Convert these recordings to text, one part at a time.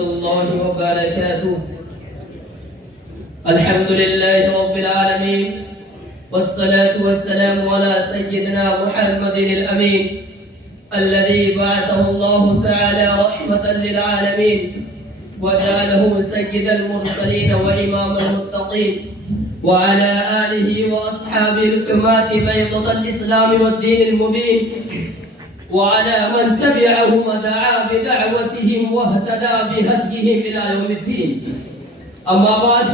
الله وبركاته. الحمد لله رب العالمين، والصلاة والسلام على سيدنا محمد الأمين الذي بعثه الله تعالى رحمة للعالمين وجعله سيد المرسلين وإمام المتقين، وعلى آله وأصحابه الحماة بيضة الإسلام والدين المبين، وعلى من تبعهم ودعا بدعوتهم واهتدى بهديهم إلى يوم الدين. أما بعد،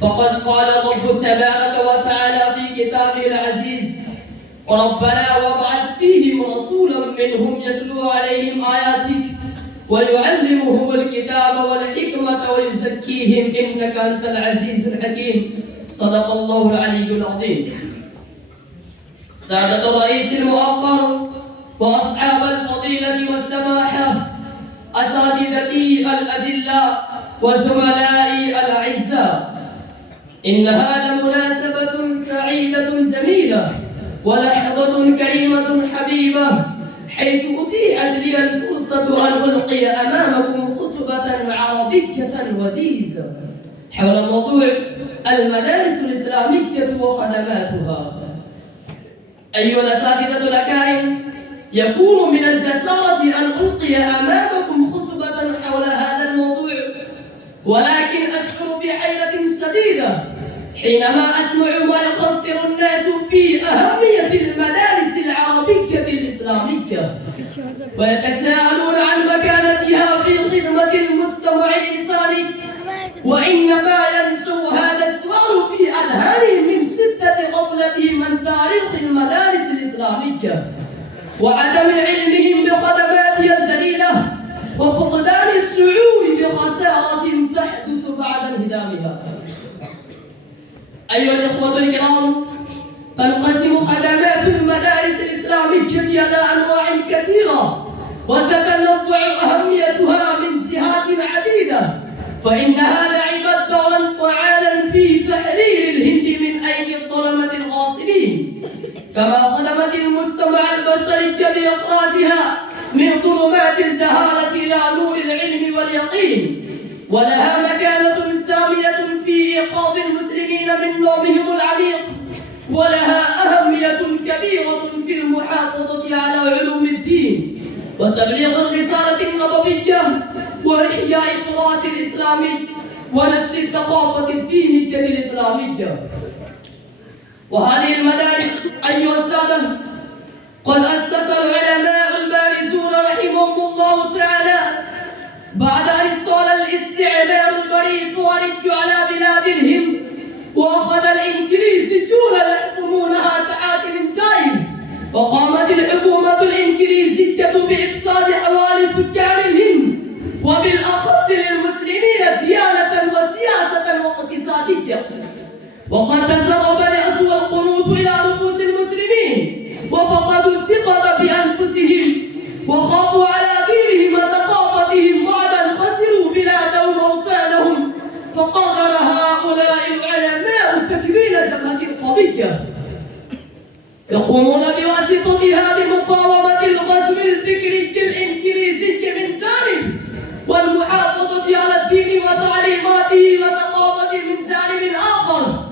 فقد قال الرب تبارك وتعالى في كتابه العزيز: ربنا وابعث فيهم رسولا منهم يتلو عليهم آياتك ويعلمهم الكتاب والحكمة ويزكيهم إنك أنت العزيز الحكيم. صدق الله العلي العظيم. سادة الرئيس الموقر وأصحاب الفضيلة والسماحة، أساتذتي الأجلاء وزملائي الأعزاء، إنها لمناسبة سعيدة جميلة ولحظة كريمة حبيبة، حيث أتيحت لي الفرصة أن ألقي أمامكم خطبة عربية وجيزة حول موضوع المدارس الإسلامية وخدماتها. أيها الأساتذة الأكارم، يكون من الجسارة أن ألقي أمامكم خطبة حول هذا الموضوع، ولكن أشعر بحيرة شديدة حينما أسمع ما يقصر الناس في أهمية المدارس العربية الإسلامية، ويتساءلون عن مكانتها في خدمة المجتمع الإنساني، وإنما ينشأ هذا السؤال في أذهانهم من شدة غفلتهم عن تاريخ المدارس الإسلامية وعدم علمهم بخدماتها الجليلة وفقدان الشعور بخسارة تحدث بعد انهدامها. أيها الإخوة الكرام، تنقسم خدمات المدارس الإسلامية إلى أنواع كثيرة وتتنوع أهميتها من جهات عديدة، فإنها لعبت دورا فعالا في تحرير الهند من أيدي الظلمة الغاصبين، كما خدمت المجتمع البشري بإخراجها من ظلمات الجهالة إلى نور العلم واليقين، ولها مكانة سامية في إيقاظ المسلمين من نومهم العميق، ولها أهمية كبيرة في المحافظة على علوم الدين وتبليغ الرسالة النبوية وإحياء التراث الإسلامي ونشر الثقافة الدينية الإسلامية. وهذه المدارس أيها السادة قد أسس العلماء البارزون رحمهم الله تعالى بعد أن استولى الاستعمار البريطاني على بلاد الهند، وأخذ الإنجليزيون يحكمونها تعاقب جائر، وقامت الحكومة الإنجليزية بإفساد أحوال سكان الهند وبالأخص للمسلمين ديانة وسياسة واقتصادية، وقد تسرب لأسوأ القنوط إلى نفوس المسلمين وفقدوا الثقة بأنفسهم وخافوا على دينهم وثقافتهم بعد أن خسروا بلادهم وأوطانهم، فقرر هؤلاء العلماء تكوين جبهة قوية يقومون بواسطتها بمقاومة الغزو الفكري الإنجليزي من جانب، والمحافظة على الدين وتعليماته وثقافته من جانب آخر،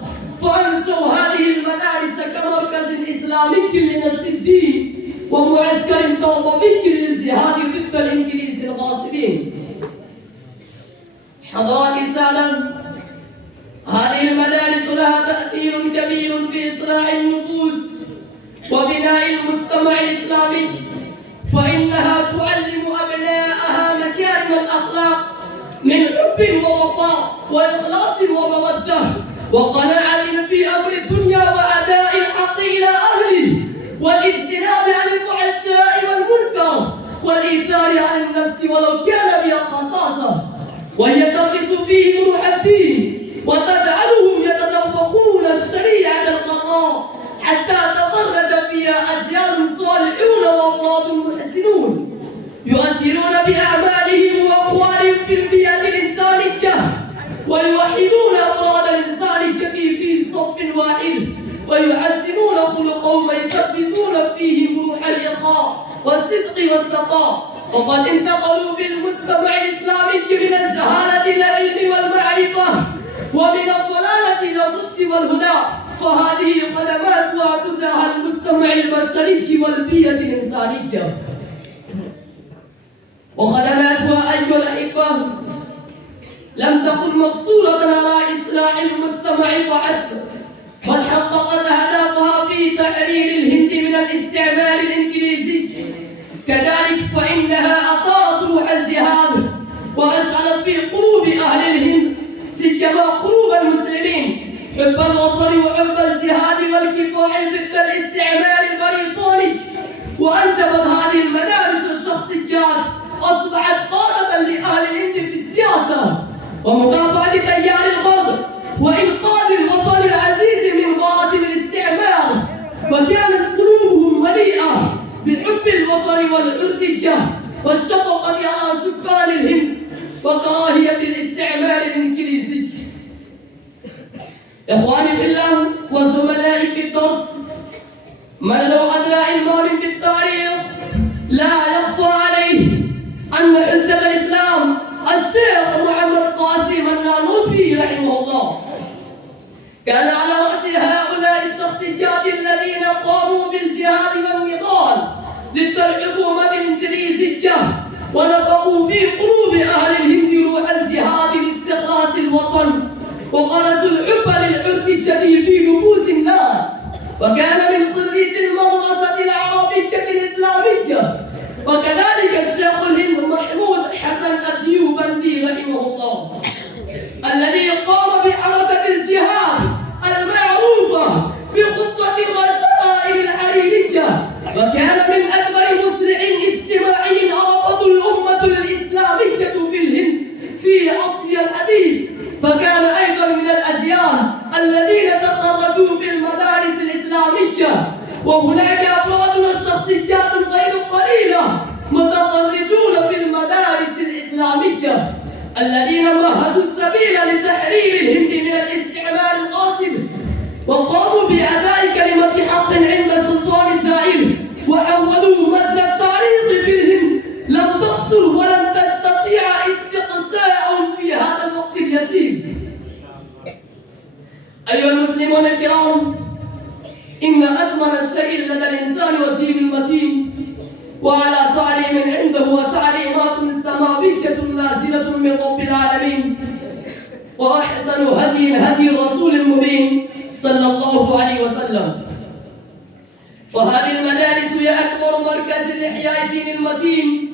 فأنشأوا هذه المدارس كمركز إسلامي لنشر الدين ومعسكر تربوي للجهاد ضد الإنجليز الغاصبين. حضرات السادة، هذه المدارس لها تأثير كبير في إصلاح النفوس وبناء المجتمع الإسلامي، فإنها تعلم أبناءها مكارم الأخلاق من حب ووفاء وإخلاص ومودة وقناعة في أمر الدنيا وأداء الحق إلى أهله والاجتناب عن الفحشاء والمنكر والإيثار عن النفس ولو كان بها خصاصة، وهي تغرس فيهم روح الدين وتجعلهم يتذوقون الشريعة القراء حتى تخرج فيها أجيال صالحون وأفراد محسنون يؤثرون بأعمالهم وأقوالهم في البيئة الإنسانية ويوحدون أفراد الإنسانية في صف واحد ويحسنون خلقهم ويثبتون فيهم روح الإخاء والصدق والسخاء، وقد انتقلوا بالمجتمع الإسلامي والهدى، فهذه خدماتها تجاه المجتمع البشري والبيئة الإنسانية. وخدماتها أيها الأحبة لم تكن مقصورة على إصلاح المجتمع فحسب، بل حققت أهدافها في تحرير الهند من الاستعمار الإنجليزي. كذلك فإنها أثارت روح الجهاد وأشعلت في قلوب أهل الهند سيما قلوب المسلمين حب الوطن وحب الجهاد والكفاح ضد الاستعمار البريطاني. وأنجبت هذه المدارس الشخصيات أصبحت قادة لأهل الهند في السياسة ومكافحة تيار الغرب وإنقاذ الوطن العزيز من باطن الاستعمار. وكانت قلوبهم مليئة بحب الوطن والحرية والشفقة على سكان الهند وكراهية الاستعمار الإنجليزي. إخواني في الله وزملائي في الدرس، من لو أدرى علم بالتاريخ لا يخفى عليه أن حجة الإسلام الشيخ محمد قاسم النانوتي رحمه الله كان على رأس هؤلاء الشخصيات الذين قاموا بالجهاد والنضال ضد الحكومة الإنجليزية ونفقوا في قلوب أهل الهند روح الجهاد لاستخلاص الوطن وغرسوا الحب للحرية في نفوس الناس. وكان من خريج المدرسة العربية الإسلامية وكذلك الشيخ الهند محمود حسن الديوبندي رحمه الله الذي قام بحركة الجهاد المعروفة بخطة الرسائل الحريرية، وكان من أكبر مصلح اجتماعي عرفته الأمة الإسلامية في الهند في عصر الحديث. فكان أيضا من الأجيال الذين تخرجوا في المدارس الإسلامية. وهناك أفراد الشخصيات غير قليلة متخرجون في المدارس الإسلامية الذين مهدوا السبيل لتحرير الهند من الاستعمار الغاصب وقاموا بأداء كلمة حق عند سلطان جائر وحولوا مجرى التاريخ في الهند. لم تقصر ولن تستطيع استقصاء في هذا الوقت اليسير. أيها المسلمون الكرام، إن أثمن الشيء لدى الإنسان والدين المتين وعلى تعليم عنده وتعليمات سماوية نازلة من رب العالمين، وأحسن هدي الرسول المبين صلى الله عليه وسلم. وهذه المدارس هي أكبر مركز لإحياء الدين المتين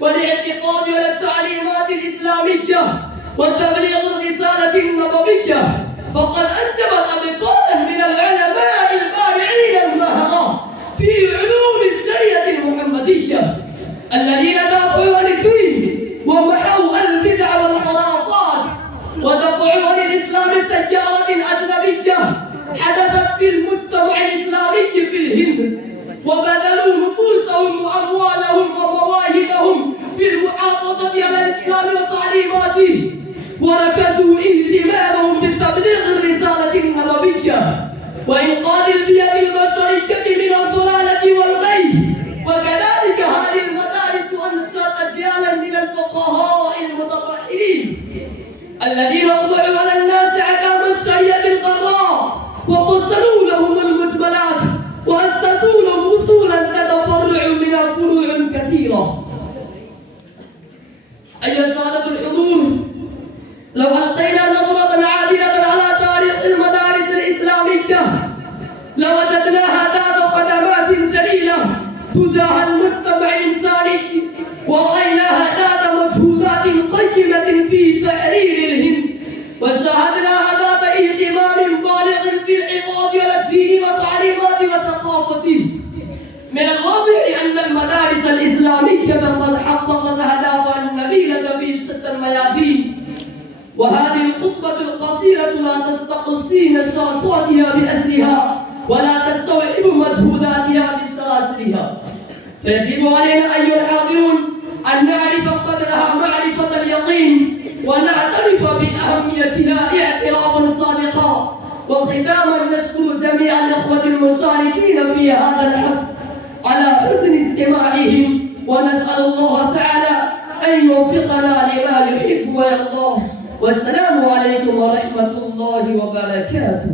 والاعتقاد على التعليمات الإسلامية وتبليغ الرسالة النبوية. فقد أنجبت أبطالا من العلماء البارعين الماهرة في علوم الشريعة المحمدية الذين دافعوا عن الدين ومحوا البدع والخرافات ودفعوا عن الإسلام تجارة أجنبية حدثت في المجتمع الإسلامي في الهند، وبذلوا نفوسهم وأموالهم ومواهبهم في المحافظة على الإسلام وتعليماته، وركزوا اهتمامهم بتبليغ الرسالة النبوية وإنقاذ البيئة البشرية من الضلالة والغي. وكذلك هذه المدارس أنشأت أجيالا من الفقهاء المتطهرين الذين وضعوا على الناس أحكام الشريعة القراء وفصلوا لهم المجملات وأسسوا لهم أصولا تتفرع منها فروع كثيرة. أيها السادة الحضور، لو ألقينا نظرة عابرة على تاريخ المدارس الإسلامية لوجدناها ذات خدمات جليلة تجاه المجتمع الإنساني، ورأيناها ذات مجهودات قيمة في تحرير الهند، وشاهدناها ذات اهتمام بالغ في الحفاظ على الدين وتعليماته وثقافته. من الواضح أن المدارس الإسلامية قد حققت أهدافها النبيلة في شتى الميادين. وهذه الخطبة القصيرة لا تستقصي نشاطاتها بأسرها ولا تستوعب مجهوداتها بشراشرها، فيجب علينا أيها الحاضرون أن نعرف قدرها معرفة اليقين ونعترف بأهميتها اعترافا صادقا. وختاما نشكر جميع الأخوة المشاركين في هذا الحفل على حسن استماعهم، ونسأل الله تعالى أن يوفقنا لما يحب ويرضاه. والسلام عليكم ورحمة الله وبركاته.